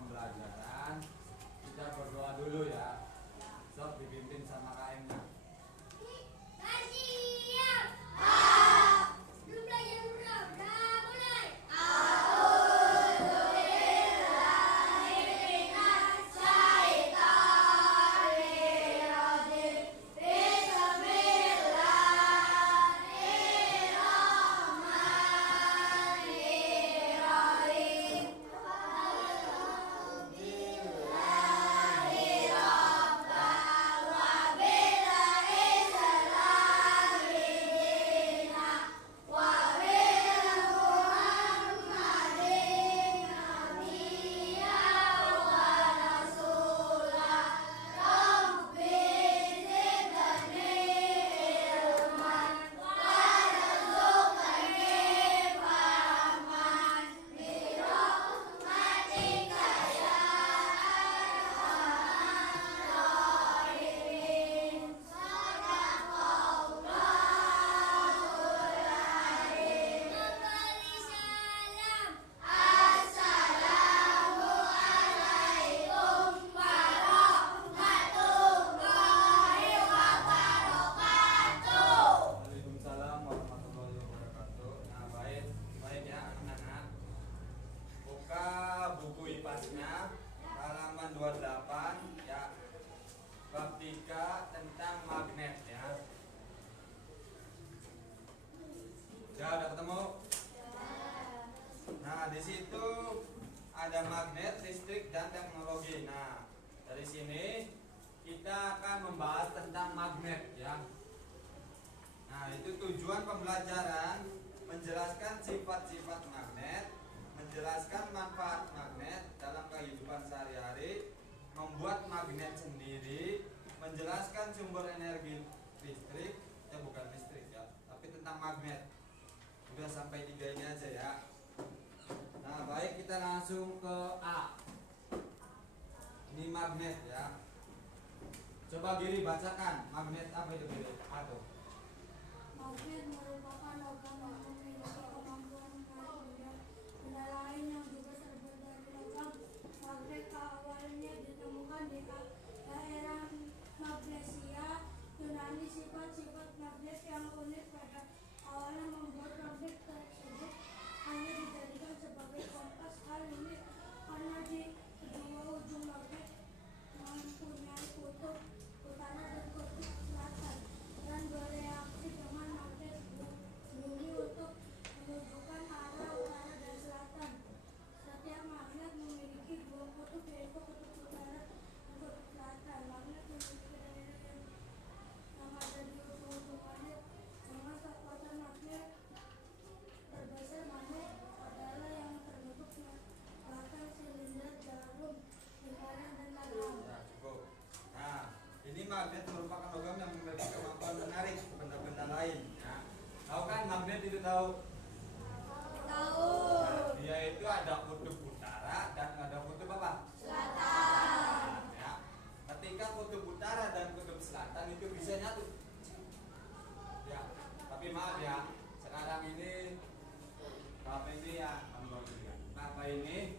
pembelajaran. Kita berdoa dulu ya. Sob dipimpin sama KM-nya. Waalaikumsalam warahmatullahi wabarakatuh. Nah, baik ya anak-anak. Buka buku IPAS-nya halaman 28 ya. Bab 3 tentang magnet ya. Ya, udah ketemu? Nah, di situ ada magnet, listrik dan teknologi. Nah, dari sini kita akan membahas tentang magnet ya. Nah, itu tujuan pembelajaran, menjelaskan sifat-sifat magnet, menjelaskan manfaat magnet dalam kehidupan sehari-hari, membuat magnet sendiri, menjelaskan sumber energi listrik, bukan listrik ya, tapi tentang magnet. Udah sampai 3 ini aja ya. Nah, baik, kita langsung ke A. Ini magnet ya. Coba Giri bacakan, magnet apa itu Giri? A tuh. Magnet merupakan logam yang memiliki kemampuan menarik benda lain yang juga terbuat dari logam. Magnet awalnya ditemukan di daerah Magnesia Yunani. Sifat-sifat magnet yang unik pada awalnya membuat magnet tersebut hanya dijadikan sebagai kompas. Hal ini karena di kedua ujung magnet mempunyai kutub utara dan kutub selatan dan bereaksi dengan magnet bumi untuk menunjukkan arah utara dan selatan. Setiap magnet memiliki 2 kutub, yaitu kutub utara dan kutub selatan. Magnet memiliki daerah yang ada di ujung-ujung magnet. Dengan kekuatan magnet terbesar, magnet adalah yang terbentuk bahkan silinder, jarum, lingkaran, dan logam. Ya, cukup. Nah, ini magnet merupakan logam yang memiliki kemampuan menarik benda-benda lain ya. Tahu kan magnet itu tahu? Tahu. Nah, dia itu ada kutub utara dan ada kutub apa? Selatan. Ya. Ketika kutub utara dan kutub selatan itu bisa nyatu. Ya, tapi maaf ya, sekarang ini apa ini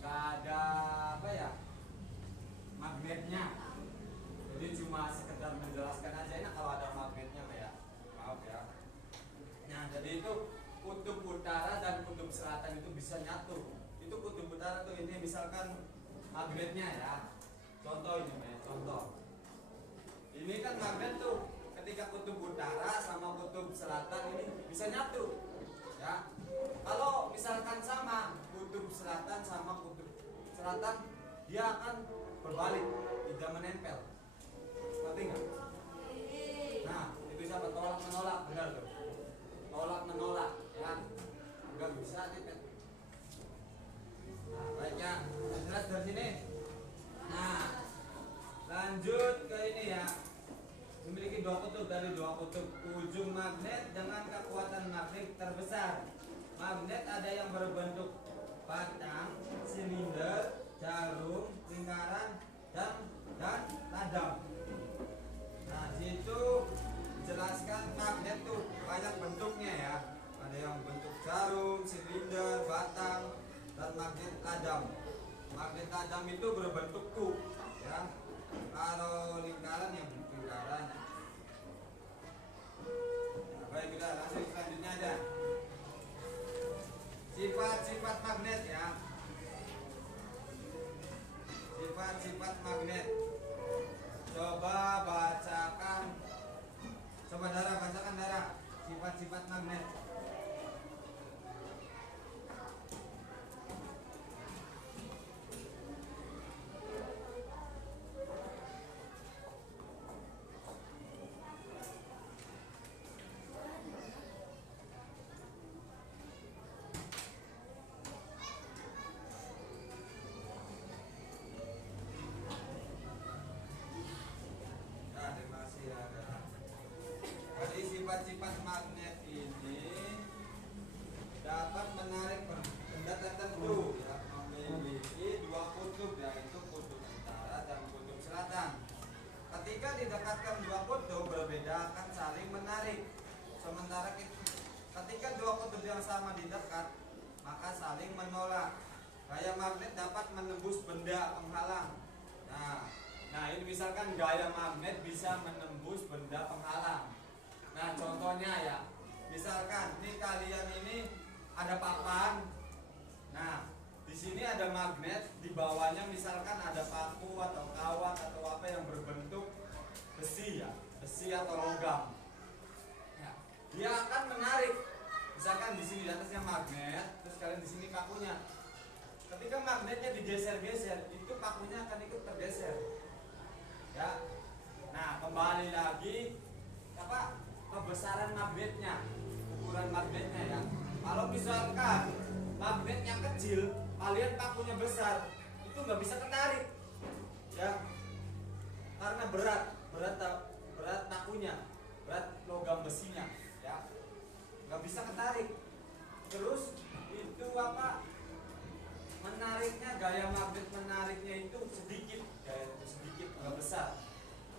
nggak ada apa ya magnetnya. Jadi cuma sekedar menjelaskan aja. Ini kalau ada magnetnya ya, maaf ya. Nah, jadi itu kutub utara dan kutub selatan itu bisa nyatu. Itu kutub utara tuh ini misalkan magnetnya ya. Contoh ini ya, contoh. Ini kan magnet tuh ketika kutub utara sama kutub selatan ini bisa nyatu. Ya. Kalau misalkan sama kutub selatan sama kutub selatan, dia akan berbalik, tidak menempel. Ngerti nggak? Nah, itu siapa? Tolak menolak, benar tuh. Tolak menolak, ya. Nggak bisa nempel. Nah, baiknya, jelas dari sini. Nah, lanjut ke ini ya. Memiliki 2 kutub, dari 2 kutub. Ujung magnet dengan kekuatan magnet terbesar. Magnet ada yang berbentuk batang, silinder, jarum, lingkaran, dan logam. Nah, situ jelaskan magnet tuh banyak bentuknya ya. Ada yang bentuk jarum, silinder, batang, dan magnet logam. Magnet yang tajam itu berbentuk kub, ya. Kalau lingkaran yang bentuk lingkaran. Nah, baik, kita langsung selanjutnya aja. Sifat-sifat magnet, ya. Sifat-sifat magnet. Coba bacakan. Coba Dara, bacakan Dara. Sifat-sifat magnet. Nah, terima kasih ya, Dara. Jadi sifat-sifat magnet ini dapat menarik benda tertentu, ya, memiliki dua kutub, yaitu kutub utara dan kutub selatan. Ketika didekatkan dua kutub berbeda akan saling menarik. Sementara ketika dua kutub yang sama didekat maka saling menolak. Gaya magnet dapat menembus benda penghalang. Nah, ini misalkan gaya magnet bisa menembus benda penghalang. Nah, contohnya ya, misalkan nih kalian ini ada papan. Nah, di sini ada magnet, di bawahnya misalkan ada paku atau kawat atau apa yang berbentuk besi, ya, besi atau logam. Ya, dia akan menarik. Misalkan di sini di atasnya magnet, terus kalian di sini pakunya. Ketika magnetnya digeser-geser, itu pakunya akan ikut tergeser. Ya. Nah, kembali lagi apa? Kebesaran magnetnya, ukuran magnetnya, ya. Kalau misalkan magnetnya kecil, kalian pakunya besar, itu nggak bisa ketarik, ya, karena berat pakunya, berat logam besinya, ya, nggak bisa ketarik. Terus itu apa? Menariknya, gaya magnet menariknya itu sedikit, nggak besar.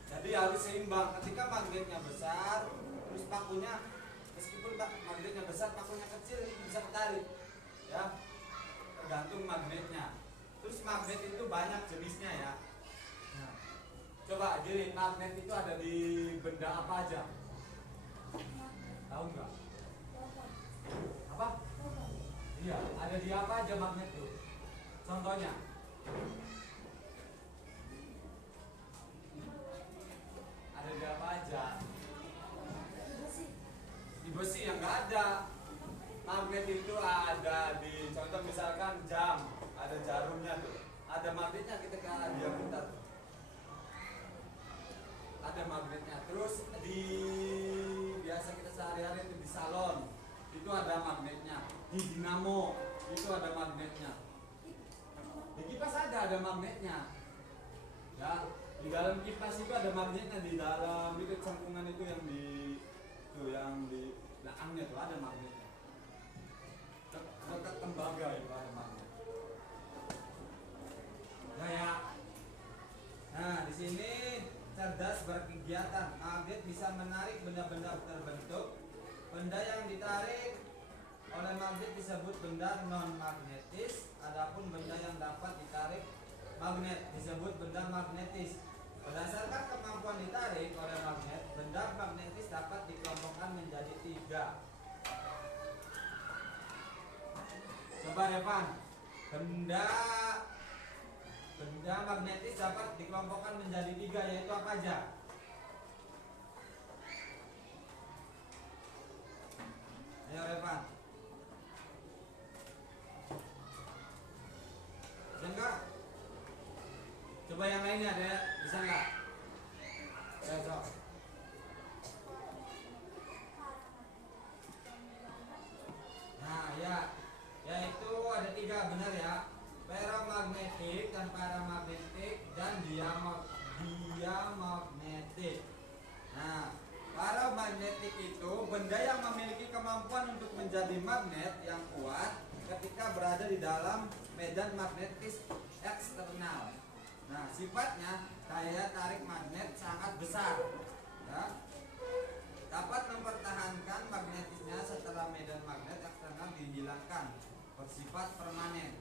Jadi harus seimbang. Ketika magnetnya besar, terus pakunya meskipun magnetnya besar, pakunya kecil, itu bisa ketarik, ya, tergantung magnetnya. Terus magnet itu banyak jenisnya, ya. Nah, coba jadi magnet itu ada di benda apa aja? Tahu nggak? Apa? Iya, ada di apa aja magnet itu? Contohnya? Ada di apa aja? Di besi yang nggak ada. Magnet itu ada di, contoh misalkan jam, ada jarumnya tuh, ada magnetnya, kita ke arah dia putar, ada magnetnya. Terus di biasa kita sehari-hari itu di salon itu ada magnetnya, di dinamo itu ada magnetnya, di kipas ada magnetnya, ya. Di dalam kipas itu ada magnetnya, di dalam itu cangkungan itu yang di belakangnya itu ada magnetnya. Dekat tembaga itu ada magnet. Nah, ya. Nah, di sini cerdas berkegiatan. Magnet bisa menarik benda-benda terbentuk. Benda yang ditarik oleh magnet disebut benda non magnetis. Adapun benda yang dapat ditarik magnet disebut benda magnetis. Berdasarkan kemampuan ditarik oleh magnet, benda magnetis dapat dikelompokkan menjadi 3. Coba Revan, benda magnetis dapat dikelompokkan menjadi 3, yaitu apa aja? Ayo Revan. Bisa enggak? Coba yang lainnya ada, bisa enggak? Ya, so. Nah, ya, yaitu ada 3, benar ya. Feromagnetik dan paramagnetik dan diamagnetik. Nah, paramagnetik itu benda yang memiliki kemampuan untuk menjadi magnet yang kuat ketika berada di dalam medan magnetis eksternal. Nah, sifatnya daya tarik magnet sangat besar, ya. Dapat mempertahankan magnetisnya setelah medan magnet eksternal dihilangkan, bersifat permanen.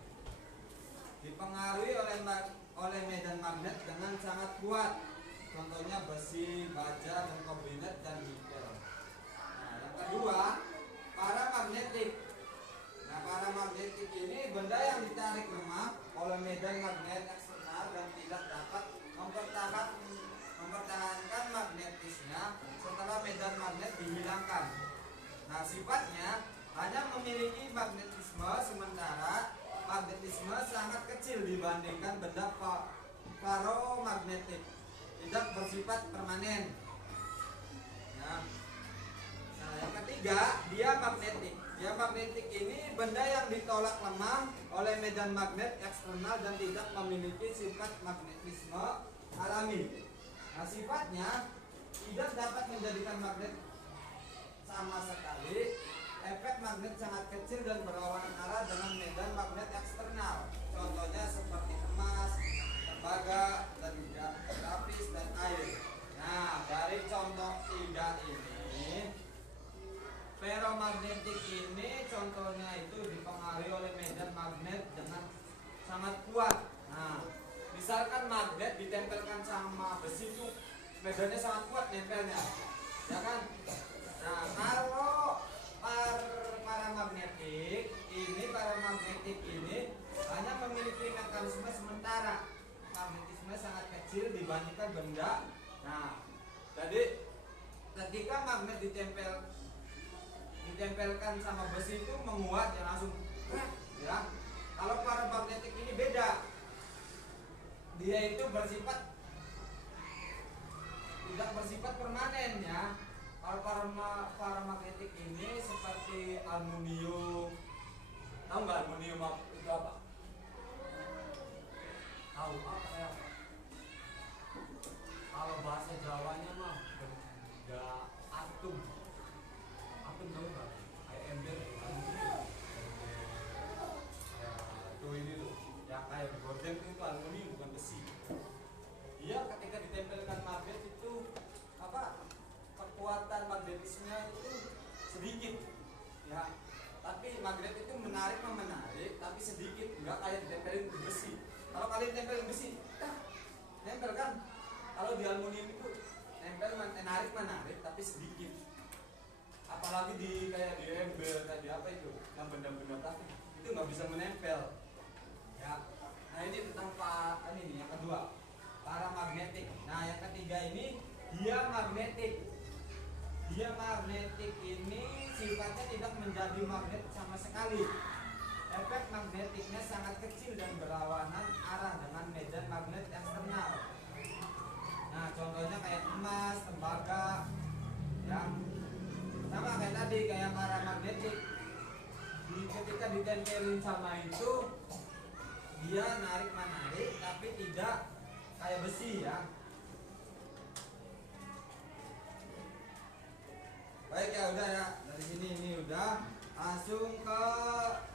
dipengaruhi oleh medan magnet dengan sangat kuat. Contohnya besi, baja, dan kombinet dan nikel. Nah, yang kedua, paramagnetik. Nah, paramagnetik ini benda yang ditarik lemah oleh medan magnet eksternal dan tidak dapat mempertahankan magnetisnya setelah medan magnet dihilangkan. Nah, sifatnya hanya memiliki magnetisme sementara magnetisme sangat kecil dibandingkan benda ferromagnetik, tidak bersifat permanen. Nah, yang ketiga, diamagnetik. Diamagnetik ini benda yang ditolak lemah oleh medan magnet eksternal dan tidak memiliki sifat magnetisme alami. Nah, sifatnya tidak dapat menjadikan magnet sama sekali. Efek magnet sangat kecil dan berlawanan arah dengan medan magnet eksternal. Contohnya seperti emas, tembaga, dan grafis dan air. Nah, dari contoh tiga ini, ferromagnetik ini contohnya itu dipengaruhi oleh medan magnet dengan sangat kuat. Nah, misalkan magnet ditempelkan sama besi itu medannya sangat kuat nempelnya, ya kan? Nah, kalau paramagnetik ini hanya memiliki mekanisme sementara, magnetisme sangat kecil dibandingkan benda. Nah, jadi ketika magnet ditempelkan sama besi itu menguat ya langsung, ya. Kalau paramagnetik ini beda, dia itu tidak bersifat permanen ya. Kalau paramagnetik ini seperti aluminium. Tahu nggak aluminium itu apa? Tahu apa ya? Kalau bahasa Jawanya mah benda atom. Atom tahu nggak? Kayak ember, aluminium. Ya, itu ini loh. Yang kayak di gorden itu aluminium bukan besi. Iya, ketika ditempelkan magnet itu apa? Kekuatan magnetisnya itu sedikit, ya. Tapi magnet itu menarik tapi sedikit, enggak kayak ditempelin ke besi. Kalau kalian tempelin besi, nempel kan? Kalau di aluminium itu nempel menarik tapi sedikit. Apalagi kayak di ember, kayak di apa itu, yang benda-benda plastik itu nggak bisa menempel. Ya. Nah, ini tentang ini yang kedua, paramagnetik. Nah, yang ketiga ini diamagnetik. Diamagnetik ini sifatnya tidak menjadi magnet sama sekali. Efek magnetiknya sangat kecil dan berlawanan arah dengan medan magnet eksternal. Nah, contohnya kayak emas, tembaga, yang sama kayak tadi, kayak paramagnetik. Ketika ditempelin sama itu, dia menarik tapi tidak kayak besi ya. Baik ya, udah ya, dari sini ini udah. Langsung ke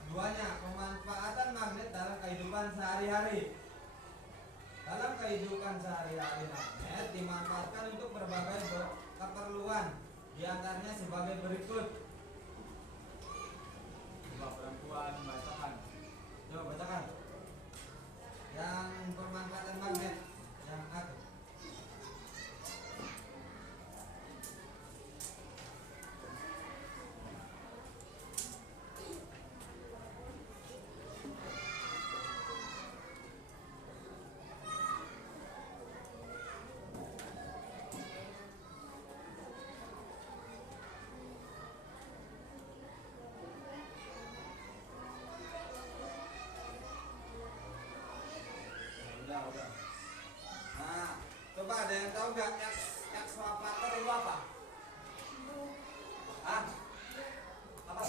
duanya, pemanfaatan magnet dalam kehidupan sehari-hari. Dalam kehidupan sehari-hari, magnet dimanfaatkan untuk berbagai keperluan, diantaranya sebagai berikut. Coba perempuan bacakan. Coba bacakan. Yang pemanfaatan magnet yang aku. Udah. Nah, coba ada yang tahu nggak ekskavator itu apa? Hah? Apa?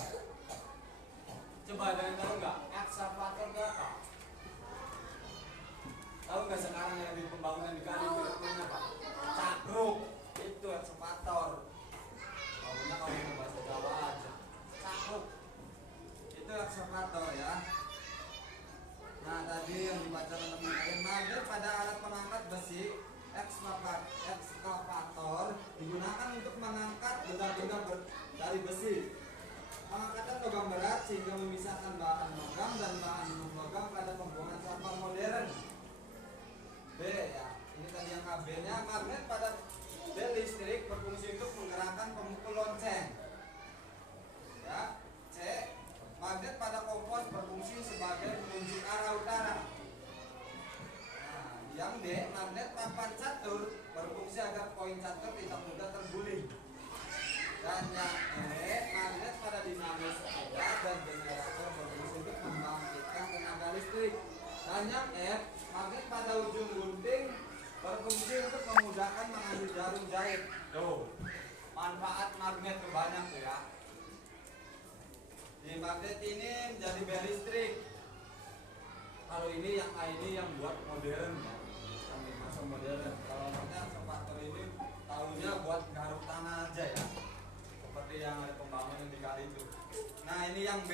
Coba ada yang tahu nggak ekskavator itu apa? Tahu nggak sekarang yang di pembangunan di kali itu namanya apa? Cakruk. Itu ekskavator. Tahunya kalau mau bahasa Jawa aja. Cakruk. Itu ekskavator ya. Nah, tadi yang dibaca teman-teman, magnet pada alat pengangkat besi ekskavator digunakan untuk mengangkat benda-benda dari besi. Pengangkatan logam berat sehingga memisahkan bahan logam dan bahan non logam pada pembuangan sampah modern. B ya, ini tadi yang KB-nya. Magnet pada bel listrik berfungsi untuk menggerakkan pemukul lonceng. Ya. C, magnet pada kompos berfungsi sebagai penunjuk arah utara. Nah, yang D, magnet papan catur berfungsi agar koin catur tidak mudah terguling. Dan yang E, magnet pada dinamo sepeda dan generator berfungsi untuk membangkitkan tenaga listrik. Dan yang F, magnet pada ujung gunting berfungsi untuk memudahkan mengambil jarum jahit. Tuh, manfaat magnet tuh banyak tuh ya. Di magnet ini menjadi bel listrik. Kalau ini yang buat modern ya, yang dimasuk modern. Kalau magnet separator ini tahunya buat garuk tanah aja ya, seperti yang ada pembangunan di kali itu. Nah ini yang B,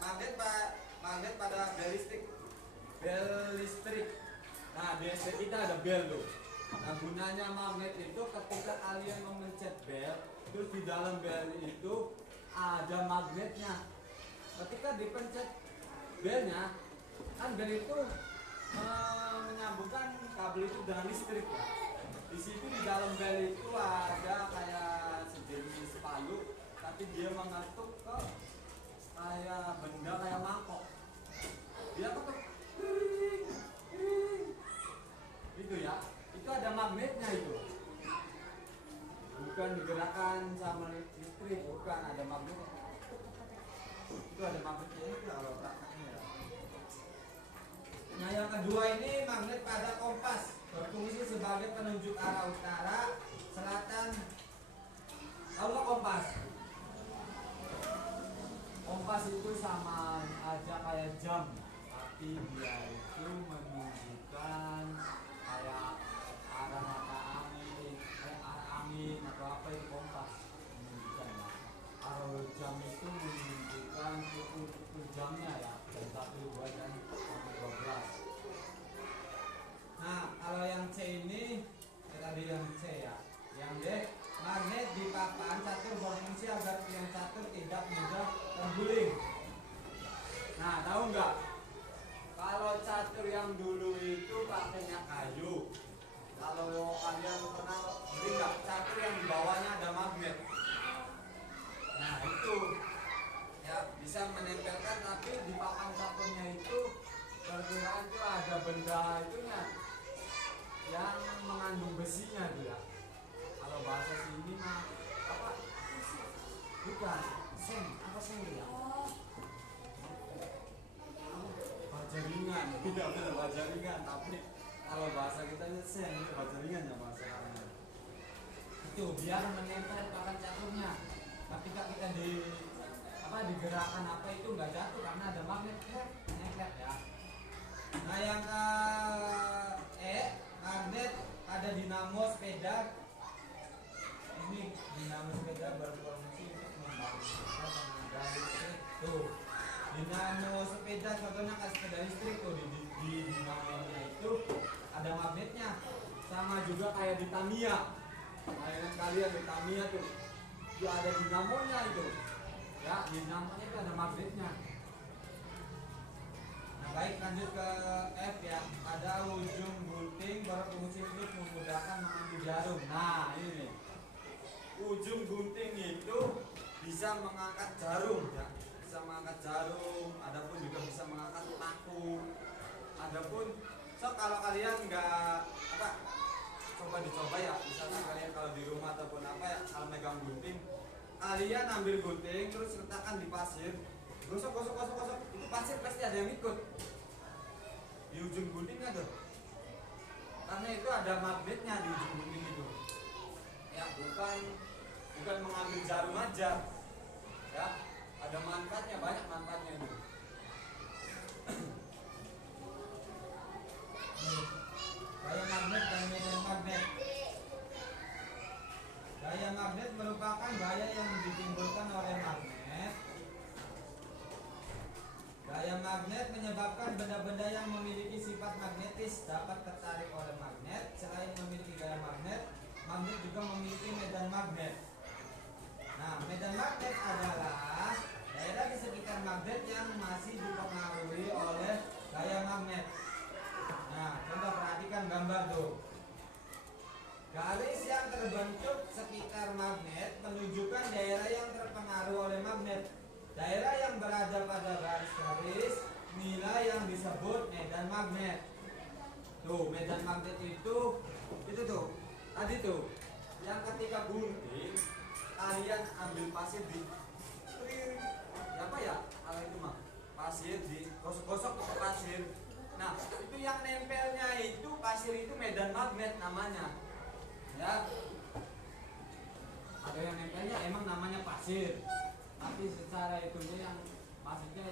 magnet pada bel listrik. Bel listrik. Nah di SP kita ada bel tuh. Nah gunanya magnet itu ketika kalian memencet bel, terus di dalam bel itu ada magnetnya. Ketika dipencet belnya, kan bel itu menyambungkan kabel itu dengan listrik ya. Di situ di dalam bel itu ada kayak sejenis palu, tapi dia mengetuk ke kayak benda kayak mangkok. Dia ketuk, gitu ya. Itu ada magnetnya itu. Bukan digerakkan sama listrik, bukan, ada magnet. Itu ada magnetnya itu kalau prakteknya ya. Nah yang kedua ini magnet pada kompas berfungsi sebagai penunjuk arah utara, selatan. Tahu nggak kompas? Kompas itu sama aja kayak jam, tapi dia itu menunjukkan kayak arah mata angin, arah angin atau apa itu kompas menunjukkan ya. Kalau jam itu menunjukkan pukul jamnya ya, jam 1, 2 dan sampai 12. Nah kalau yang C ini tadi yang C ya. Yang D, magnet di papan catur berfungsi agar tiang catur tidak mudah terguling. Nah tahu nggak, kalau catur yang dulu itu pakainya kayu. Kalau kalian pernah beli nggak catur yang di bawahnya ada magnet? Nah itu ya bisa menempelkan, tapi di papan caturnya itu perkiraan itu ada benda itunya yang mengandung besinya tuh ya. Kalau bahasa sini mah apa? Bukan, seng, apa seng ya? Bajaringan, tidak benar bajaringan, tapi kalau bahasa kita itu seng, itu bajaringan ya bahasanya. Itu biar menempel papan caturnya. Ketika kita digerakkan apa itu nggak jatuh karena ada magnet nempel ya. Nah yang E, magnet ada dinamo sepeda. Ini dinamo sepeda berfungsi untuk membangkitkan tenaga listrik. Tuh, dinamo sepeda contohnya kayak sepeda listrik tuh di dinamonya itu ada magnetnya. Sama juga kayak di Tamiya. Mainan kalian di Tamiya tuh, dia ada dinamonya itu. Ya, dinamonya itu ada magnetnya. Nah, baik lanjut ke F ya. Ada ujung gunting berfungsi untuk memudahkan mengambil jarum. Nah, ini ujung gunting itu bisa mengangkat jarum ya. Bisa mengangkat jarum, adapun juga bisa mengangkat paku. Adapun kalau kalian nggak coba dicoba ya, misalnya kalian kalau di rumah ataupun apa ya, kalau megang gunting, kalian ambil gunting terus letakkan di pasir, gosok, itu pasir pasti ada yang ikut di ujung guntingnya tuh, karena itu ada magnetnya di ujung gunting itu ya, bukan mengambil jarum aja ya, ada manfaatnya, banyak manfaatnya itu. Gaya magnet dan medan magnet. Gaya magnet merupakan gaya yang ditimbulkan oleh magnet. Gaya magnet menyebabkan benda-benda yang memiliki sifat magnetis dapat tertarik oleh magnet. Selain memiliki gaya magnet, magnet juga memiliki medan magnet. Nah, medan magnet adalah daerah di sekitar magnet yang masih dipengaruhi oleh gaya magnet. Nah, contoh perhatikan gambar tuh. Garis yang terbentuk sekitar magnet menunjukkan daerah yang terpengaruh oleh magnet. Daerah yang berada pada garis-garis inilah yang disebut medan magnet. Tuh, medan magnet itu tuh. Tadi tuh, yang ketika gunting, kalian ambil pasir di apa ya? Kalau itu mah pasir di gosok-gosok ke pasir. Nah, itu yang nempelnya itu pasir itu medan magnet namanya. Ya, ada yang nempelnya emang namanya pasir, tapi secara itunya yang maksudnya